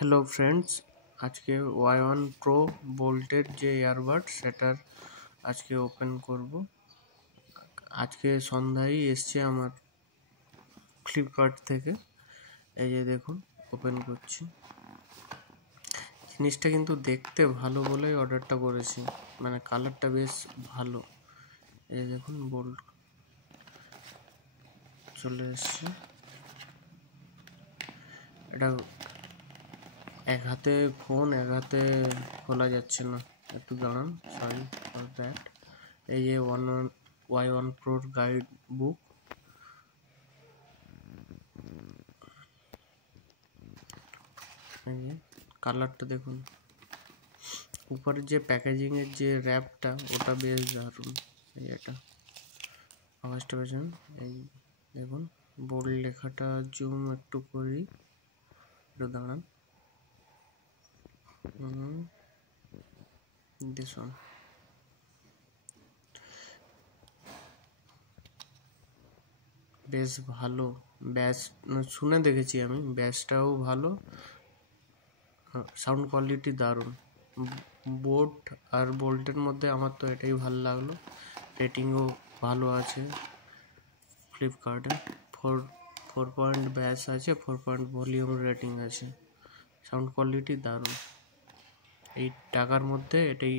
Hello friends, আজকে Y1 Pro বোল্টের যে earbud সেটার আজকে ওপেন করব। আজকে সন্ধ্যায় এসছে আমার ফ্লিপকার্ট থেকে। এই যে দেখুন, ওপেন করছি। জিনিসটা কিন্তু দেখতে ভালো বলেই অর্ডারটা করেছি, মানে কালারটা বেশ ভালো। এই দেখুন, বোল্ট চলে এসছে। এটা এক হাতে ফোন, এক হাতে খোলা যাচ্ছে না, একটু দাঁড়ান, সরি ফর দ্যাট। এই যে Y1 Proর গাইড বুক। এই যে কালারটা দেখুন, উপরের যে প্যাকেজিং এর যে র্যাপটা ওটা বেশ দারুণ। এই এটা আওয়াজটা পেয়েছেন? এই দেখুন, বোল্ড লেখাটা জুম একটু করি, একটু দাঁড়ান। দেখুন, বেশ ভালো ব্যাস। শুনে দেখেছি আমি, ব্যাসটাও ভালো, সাউন্ড কোয়ালিটি দারুণ। বোট আর বোল্টের মধ্যে আমার তো এটাই ভালো লাগলো। রেটিংও ভালো আছে ফ্লিপকার্টে। 4 ব্যাস আছে, 4 ভলিউম রেটিং আছে। সাউন্ড কোয়ালিটি দারুণ। এই টাকার মধ্যে এটাই